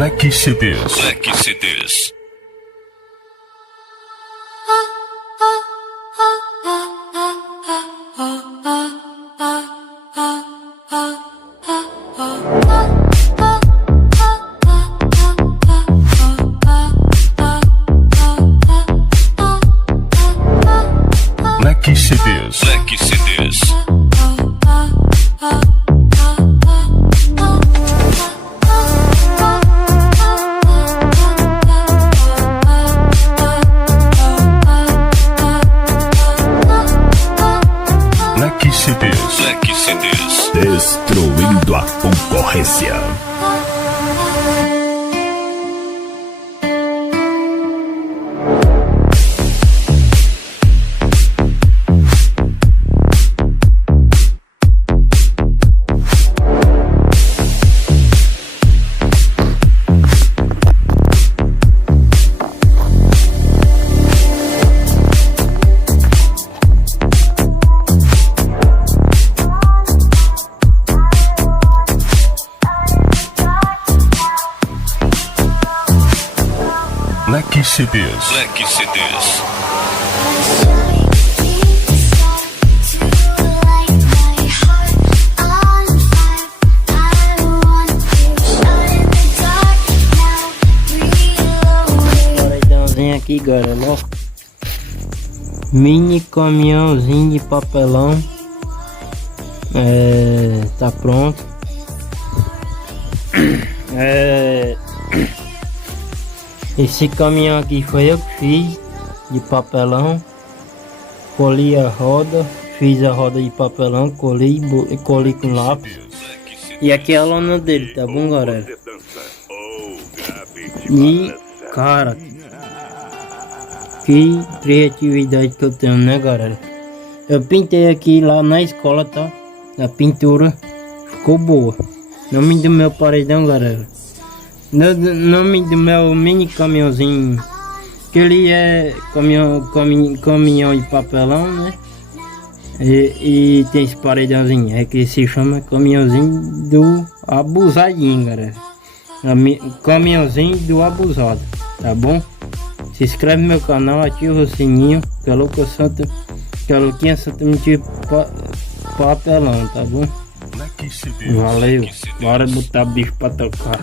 Leque CDs. Leque CDs. Leque CDs. Leque CDs. Leque CDs. Leque CDs. Destruindo a concorrência. Leque CDs. Leque CDs. Paredãozinho aqui, galera, ó. Mini caminhãozinho de papelão. Tá pronto. Esse caminhão aqui foi eu que fiz, de papelão. Colhi a roda, fiz a roda de papelão, colhi com lápis. E aqui é a lona dele, tá bom, galera? E, cara, que criatividade que eu tenho, né, galera? Eu pintei aqui lá na escola, tá? A pintura ficou boa. Nome do meu paredão, galera. Nome do meu mini caminhãozinho, que ele é caminhão de papelão, né? E tem esse paredãozinho, é que se chama caminhãozinho do abusadinho, galera. Caminhãozinho do abusado, tá bom? Se inscreve no meu canal, ativa o sininho, que é Luquinha Santa Mentira papelão, tá bom? Valeu, bora botar bicho pra tocar.